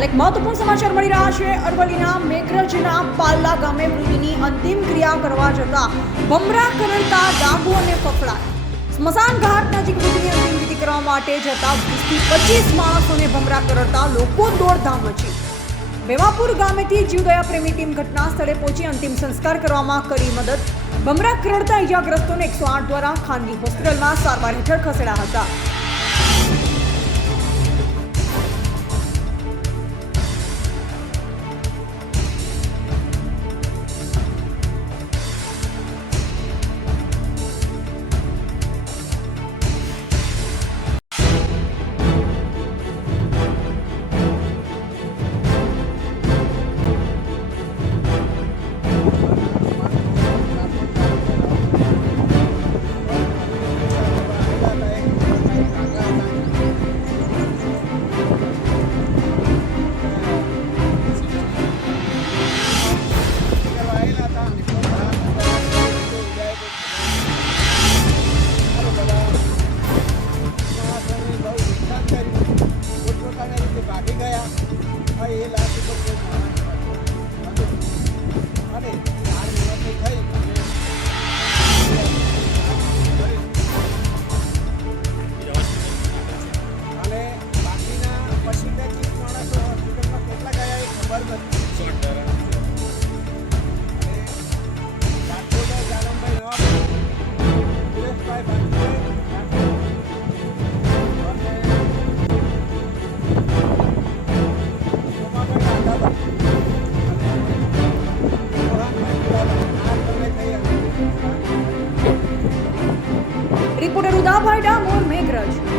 હાલ એક મહત્વપૂર્ણ સમાચાર મળી રહ્યા છે। અરવલ્લીના મેઘરજના પાલ્લા ગામે વૃદ્ધની અંતિમ ક્રિયા કરવા જતા ભમરા કરડતા ડાબુ અને ફફડાયા। સ્મશાન ઘાટ નજીક વૃદ્ધની અંતિમ વિધિ કરવા માટે જતા 20 થી 25 માણસોને ભમરા કરડતા લોકો દોડધામ મચી। ભેમાપુર ગામેથી જીવદયા પ્રેમી ટીમ ઘટના સ્થળે પહોંચી અંતિમ સંસ્કાર કરવામાં કરી મદદ। ભમરા કરડતા ઇજાગ્રસ્તોને 108 દ્વારા ખાનગી હોસ્પિટલમાં સારવાર હેઠળ ખસેડાયા હતા। ભાગી ગયા એ લાશ ઉપર કોઈ અને 4 મિનિટની થઈ અને બાકીના પછીના 30 માણસો હોસ્પિટલમાં કેટલા ગયા એ ખબર નથી। અને રાજકોટના જાલમભાઈ નવાબ સુરેશભાઈ બાકી રિપોર્ટર ઉદાભાઈ ડામોર, મેઘરજ।